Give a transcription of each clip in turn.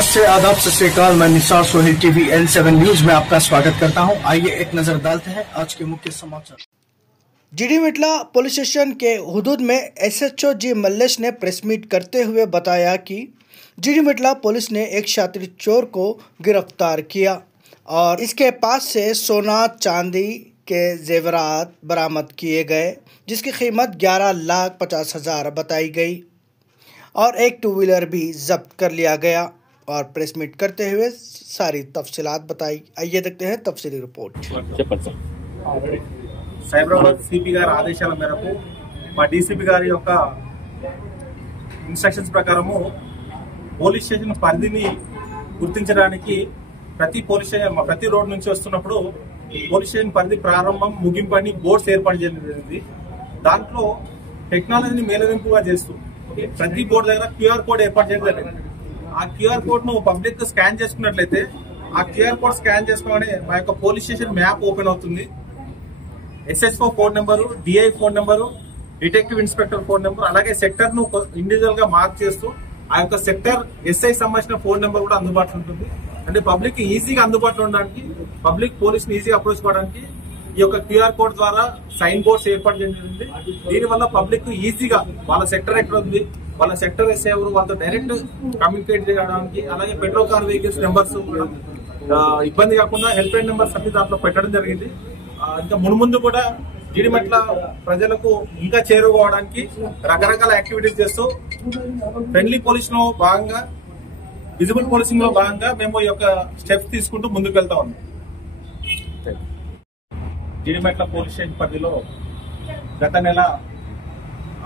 नमस्ते, आदाब, सत श्री अकाल। मैं Nisar Sohail TV N7 news में आपका स्वागत करता हूं। आइए एक नजर डालते हैं आज के मुख्य समाचार। जीडीमेटला पुलिस स्टेशन के हुदूद में SHO जी मल्लेश ने प्रेस मीट करते हुए बताया कि जीडीमेटला पुलिस ने एक शातिर चोर को गिरफ्तार किया और इसके पास से सोना चांदी के जेवरात बरामद किए गए, जिसकी कीमत 11,50,000 बताई गई और एक 2 व्हीलर भी जब्त कर लिया गया और प्रेस मीट करते हुए सारी तफसीलात बताई। आइए देखते हैं तफसीली रिपोर्ट। సైబరాబాద్ సిపి గారి ఆదేశాల మేరకు మా డీసీపీ గారి యొక్క ఇన్స్ట్రక్షన్స్ ప్రకారము పోలీస్ స్టేషన్ పరిధిని గుర్తించడానికి ప్రతి రోడ్ నుంచి వస్తున్నప్పుడు పోలీస్ స్టేషన్ పరిధి ప్రారంభం ముగింపు అని బోర్డ్స్ ఏర్పాటు చేయడం జరిగింది. దాంట్లో టెక్నాలజీని మేలవింపుగా చేస్తూ ప్రతి బోర్డు దగ్గర QR కోడ్ ఏర్పాటు చేయడం జరిగింది. ఆ QR కోడ్ ను పబ్లిక్ స్కాన్ చేసుకున్నట్లయితే ఆ QR కోడ్ స్కాన్ చేసుకోగానే మా యొక్క పోలీస్ స్టేషన్ మ్యాప్ ఓపెన్ అవుతుంది. SHO phone number, DI phone number, detective inspector phone number, అలాగే సెక్టర్ ను ఇండివిజువల్ గా మార్క్ చేస్తూ ఆ యొక్క సెక్టర్ SI సంబంధించిన ఫోన్ నెంబర్ కూడా అందుబాటులో ఉంటుంది. అంటే పబ్లిక్ ఈజీగా అందుబాటులో ఉండడానికి, పబ్లిక్ పోలీస్ ని ఈజీగా అప్రోచ్ కావడానికి ఈ యొక్క QR కోడ్ ద్వారా సైన్ బోర్డ్స్ ఏర్పాటు చేయడం జరిగింది. దీనివల్ల పబ్లిక్ ఈజీగా వాళ్ళ సెక్టర్ ఎక్కడ ఉంది, వాళ్ళ సెక్టర్ SI ఎవరు, వాళ్ళతో డైరెక్ట్ కమ్యూనికేట్ చేయడానికి, అలాగే పెట్రోల్ కార్ వెహికల్స్ నెంబర్స్ ఇబ్బంది కాకుండా హెల్ప్ లైన్ నెంబర్స్ అన్ని దాంట్లో పెట్టడం జరిగింది. ఇంకా మున్ముందు కూడా జీడిమెట్ల ప్రజలకు ఇంకా చేరుకోవడానికి రకరకాల యాక్టివిటీస్ చేస్తూ ఫ్రెండ్లీ పోలీస్ లో భాగంగా, విజిబుల్ పోలీసింగ్ లో భాగంగా మేము ఈ యొక్క స్టెప్స్ తీసుకుంటూ ముందుకు వెళ్తా ఉన్నాం. జీడిమెట్ల పోలీస్ స్టేషన్ పరిధిలో గత నెల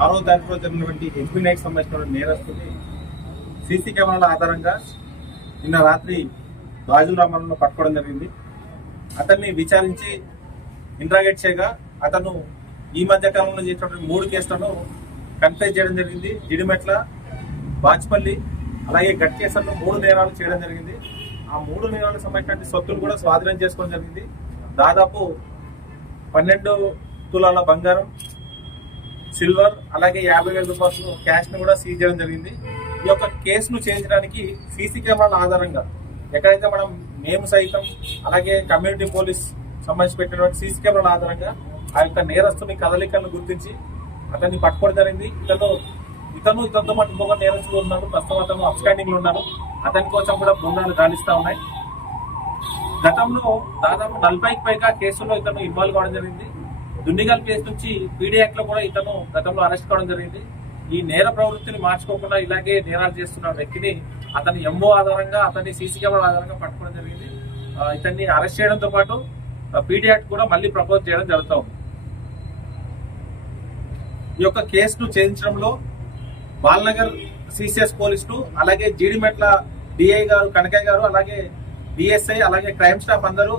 6వ తారీఖులో జరిగినటువంటి HP నైట్ సంబంధించిన నేరస్తుని సీసీ కెమెరాల ఆధారంగా నిన్న రాత్రి రాజురామరంలో పట్టుకోవడం జరిగింది. అతన్ని విచారించి ఇంట్రాగేట్ చేయగా అతను ఈ మధ్య కాలంలో చేసినటువంటి 3 కేసులను కన్ఫెస్ చేయడం జరిగింది. జీడిమెట్ల, బాచ్పల్లి, అలాగే గట్కేసర్లో 3 నేరాలు చేయడం జరిగింది. ఆ 3 నేరాలకు సంబంధించిన సొత్తులు కూడా స్వాధీనం చేసుకోవడం జరిగింది. దాదాపు 12 తులాల బంగారం, సిల్వర్, అలాగే 50,000 రూపాయలు క్యాష్ ను కూడా సీజ్ చేయడం జరిగింది. ఈ యొక్క కేసును చేయించడానికి సీసీ కెమెరాల ఆధారంగా ఎక్కడైతే మేము సైతం అలాగే కమ్యూనిటీ పోలీస్ సంబంధించి పెట్టినటువంటి సీసీ కెమెరాల ఆధారంగా ఆ యొక్క నేరస్తుని కదలికలను గుర్తించి అతన్ని పట్టుకోవడం జరిగింది. ఇతనితో పాటు ఇంకొక నేరస్తులు ఉన్నారు. ప్రస్తుతం అతను అబ్స్టాండింగ్ లో ఉన్నారు. అతని కోసం కూడా బృందాలు గాలిస్తా ఉన్నాయి. గతంలో దాదాపు 40కి పైగా కేసుల్లో ఇతను ఇన్వాల్వ్ కావడం జరిగింది. దుండిగల్ కేసు నుంచి PD యాక్ట్ లో కూడా ఇతను గతంలో అరెస్ట్ కావడం జరిగింది. ఈ నేర ప్రవృత్తిని మార్చుకోకుండా ఇలాగే నేరాలు చేస్తున్న వ్యక్తిని అతని MO ఆధారంగా, అతన్ని సీసీ కెమెరా ఆధారంగా పట్టుకోవడం జరిగింది. ఇతన్ని అరెస్ట్ చేయడంతో పాటు PD యాక్ట్ కూడా మళ్ళీ ప్రపోజ్ చేయడం జరుగుతూ ఉంది. ఈ యొక్క కేసును ఛేదించడంలో బాల్నగర్ CCS పోలీసులు, అలాగే జీడిమెట్ల DI గారు, కనకయ్య గారు, అలాగే DSI, అలాగే క్రైమ్ స్టాఫ్ అందరూ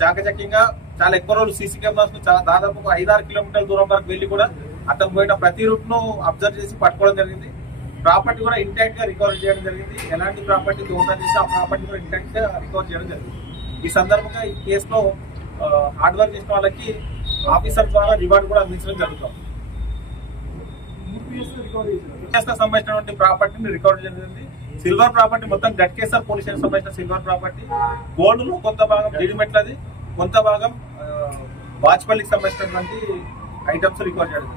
చాకచక్యంగా చాలా ఎక్కువ రోజులు సీసీ కెమెరాస్ ను దాదాపు 5-6 కిలోమీటర్ల దూరం వరకు వెళ్లి కూడా అతను పోయిన ప్రతి రూట్ ను అబ్జర్వ్ చేసి పట్టుకోవడం జరిగింది. ప్రాపర్టీ కూడా ఇంటాక్ట్ గా రికవర్ చేయడం జరిగింది. ఎలాంటి ప్రాపర్టీ దొంగతనం చేసి ఆ ప్రాపర్టీ కూడా ఇంటాక్ట్ గా రికవర్ చేయడం జరిగింది. ఈ సందర్భంగా ఈ కేసులో హార్డ్ వర్క్ చేసిన వాళ్ళకి ఆఫీసర్ ద్వారా రివార్డు కూడా అందించడం జరుగుతుంది. సంబంధించినటువంటి ప్రాపర్టీని రికవర్ జరిగింది. సిల్వర్ ప్రాపర్టీ మొత్తం గట్కేసర్ పోలీస్ స్టేషన్ సంబంధించిన సిల్వర్ ప్రాపర్టీ, గోల్డ్ లో కొంత భాగం జీడిమెట్లది, కొంత భాగం బాచ్పల్లికి సంబంధించినటువంటి ఐటమ్స్ రికవర్ చేయడం.